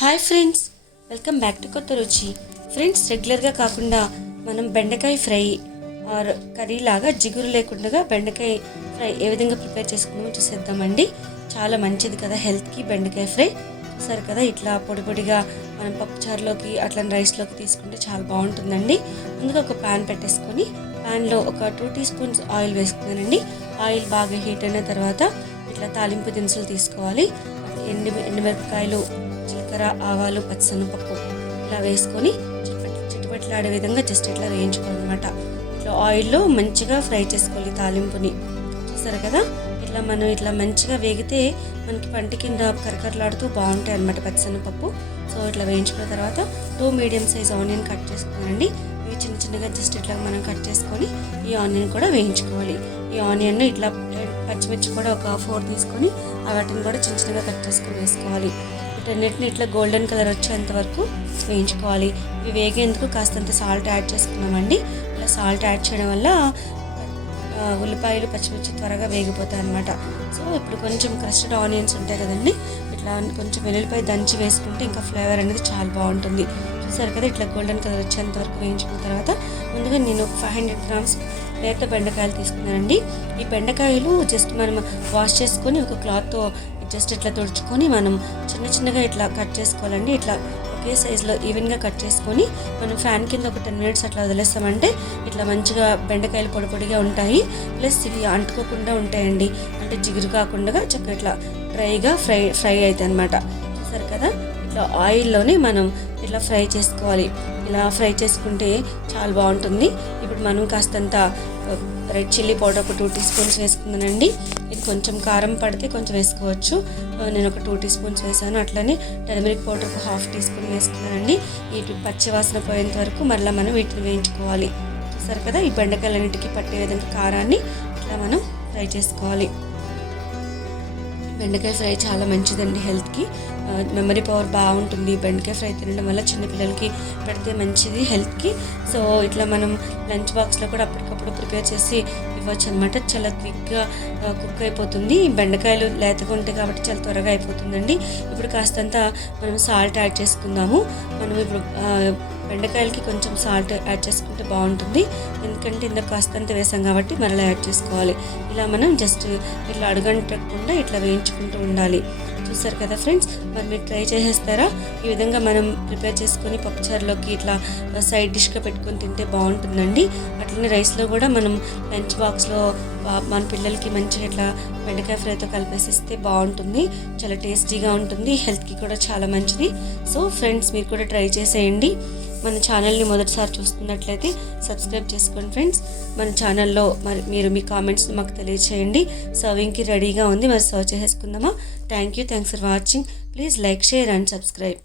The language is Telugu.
Hi friends, welcome back to కొత్త రుచి. ఫ్రెండ్స్, రెగ్యులర్గా కాకుండా మనం బెండకాయ ఫ్రై ఆర్ కర్రీ లాగా జిగురు లేకుండా బెండకాయ ఫ్రై ఏ విధంగా ప్రిపేర్ చేసుకున్నామో చూసేద్దామండి. చాలా మంచిది కదా హెల్త్కి బెండకాయ ఫ్రై. చూసారు కదా, ఇట్లా పొడి పొడిగా మనం పప్పుచారులోకి అట్లా రైస్లోకి తీసుకుంటే చాలా బాగుంటుందండి. ముందుగా ఒక ప్యాన్ పెట్టేసుకొని ప్యాన్లో ఒక 2 టీ స్పూన్స్ ఆయిల్ వేసుకున్నానండి. ఆయిల్ బాగా హీట్ అయిన తర్వాత ఇట్లా తాలింపు దినుసులు తీసుకోవాలి. ఎండుమిరపకాయలు, జీలకర్ర, ఆవాలు, పచ్చిశనగపప్పు ఇలా వేసుకొని చిటపట్లాడే విధంగా జస్ట్ ఇట్లా వేయించుకోవాలన్నమాట. ఇట్లా ఆయిల్లో మంచిగా ఫ్రై చేసుకోవాలి తాలింపుని. చూసారు కదా, మనం ఇట్లా మంచిగా వేగితే మనకి పంట కింద కరకరలాడుతూ బాగుంటాయి అన్నమాట పచ్చిశనగపప్పు. సో ఇట్లా వేయించుకున్న తర్వాత 2 మీడియం సైజ్ ఆనియన్ కట్ చేసుకున్నానండి. ఇవి చిన్న చిన్నగా జస్ట్ ఇట్లా మనం కట్ చేసుకొని ఈ ఆనియన్ కూడా వేయించుకోవాలి. ఈ ఆనియన్ ఇట్లా పచ్చిమిర్చి కూడా ఒక 4 తీసుకొని వాటిని కూడా చిన్న చిన్నగా కట్ చేసుకొని వేసుకోవాలి. వీటన్నిటిని ఇట్లా గోల్డెన్ కలర్ వచ్చేంత వరకు వేయించుకోవాలి. ఇవి వేగేందుకు కాస్తంత సాల్ట్ యాడ్ చేసుకున్నామండి. ఇలా సాల్ట్ యాడ్ చేయడం వల్ల ఉల్లిపాయలు, పచ్చిమిర్చి త్వరగా వేగిపోతాయి అన్నమాట. సో ఇప్పుడు కొంచెం క్రస్టెడ్ ఆనియన్స్ ఉంటాయి కదండి, ఇట్లా కొంచెం వెల్లుల్లిపాయ దంచి వేసుకుంటే ఇంకా ఫ్లేవర్ అనేది చాలా బాగుంటుంది. చూసారు కదా, ఇట్లా గోల్డెన్ కలర్ వచ్చేంత వరకు వేయించుకున్న తర్వాత ముందుగా నేను 500 గ్రామ్స్ లేత బెండకాయలు తీసుకున్నానండి. ఈ బెండకాయలు జస్ట్ మనం వాష్ చేసుకొని ఒక క్లాత్తో జస్ట్ ఇట్లా తుడుచుకొని మనం చిన్న చిన్నగా ఇట్లా కట్ చేసుకోవాలండి. ఇట్లా ఒకే సైజులో ఈవెన్గా కట్ చేసుకొని మనం ఫ్యాన్ కింద ఒక 10 మినిట్స్ అట్లా వదిలేస్తామంటే ఇట్లా మంచిగా బెండకాయలు పొడి పొడిగా ఉంటాయి. ప్లస్ ఇవి అంటుకోకుండా ఉంటాయండి, అంటే జిగురు కాకుండా చక్కగా ఇట్లా డ్రైగా ఫ్రై అవుతాయి అన్నమాట. చూసారు కదా, ఇట్లా ఆయిల్లోనే మనం ఇట్లా ఫ్రై చేసుకోవాలి. ఇలా ఫ్రై చేసుకుంటే చాలా బాగుంటుంది. ఇప్పుడు మనం కాస్తంత రెడ్ చిల్లీ పౌడర్ ఒక 2 టీ స్పూన్స్ వేసుకున్నానండి. ఇది కొంచెం కారం పడితే కొంచెం వేసుకోవచ్చు. నేను ఒక 2 టీ స్పూన్స్ వేసాను. అట్లనే టర్మరిక్ పౌడర్ ఒక 1/2 టీ స్పూన్ వేసుకున్నానండి. ఈ పచ్చి వాసన పోయేంత వరకు మళ్ళీ మనం వీటిని వేయించుకోవాలి. చూసారు కదా, ఈ బెండకాయలన్నిటికీ పట్టే విధంగా కారాన్ని ఇట్లా మనం ఫ్రై చేసుకోవాలి. బెండకాయ ఫ్రై చాలా మంచిదండి హెల్త్కి. మెమరీ పవర్ బాగుంటుంది. బెండకాయ ఫ్రై తినడం వల్ల చిన్నపిల్లలకి పెడితే మంచిది హెల్త్కి. సో ఇట్లా మనం లంచ్ బాక్స్లో కూడా అప్పటికప్పుడు ప్రిపేర్ చేసి ఇవ్వచ్చు అనమాట. చాలా క్విక్గా కుక్ అయిపోతుంది. బెండకాయలు లేతగా ఉంటాయి కాబట్టి చాలా త్వరగా అయిపోతుందండి. ఇప్పుడు కాస్తంత మనం సాల్ట్ యాడ్ చేసుకుందాము. మనం ఇప్పుడు బెండకాయలకి కొంచెం సాల్ట్ యాడ్ చేసుకుంటే బాగుంటుంది, ఎందుకంటే ఇందులో కాస్తంత వేసాం కాబట్టి మరలా యాడ్ చేసుకోవాలి. ఇలా మనం జస్ట్ ఇట్లా అడుగంటకుండా ఇట్లా వేయించుకుంటూ ఉండాలి. చూసారు కదా ఫ్రెండ్స్, మరి మీరు ట్రై చేసేస్తారా? ఈ విధంగా మనం ప్రిపేర్ చేసుకొని పప్పుచారులోకి ఇట్లా సైడ్ డిష్గా పెట్టుకొని తింటే బాగుంటుందండి. అట్లనే రైస్లో కూడా మనం లంచ్ బాక్స్లో మన పిల్లలకి మంచిగా ఇట్లా బెండకాయ ఫ్రైతో కలిపేసిస్తే బాగుంటుంది. చాలా టేస్టీగా ఉంటుంది, హెల్త్కి కూడా చాలా మంచిది. సో ఫ్రెండ్స్, మీరు కూడా ట్రై చేసేయండి. మన ఛానల్ని మొదటిసారి చూస్తున్నట్లయితే సబ్స్క్రైబ్ చేసుకోండి ఫ్రెండ్స్. మన ఛానల్లో మరి మీరు మీ కామెంట్స్ మాకు తెలియచేయండి. సర్వింగ్కి రెడీగా ఉంది, మరి సర్వ్ చేసేసుకుందామా? Thanks for watching. Please like, share and subscribe.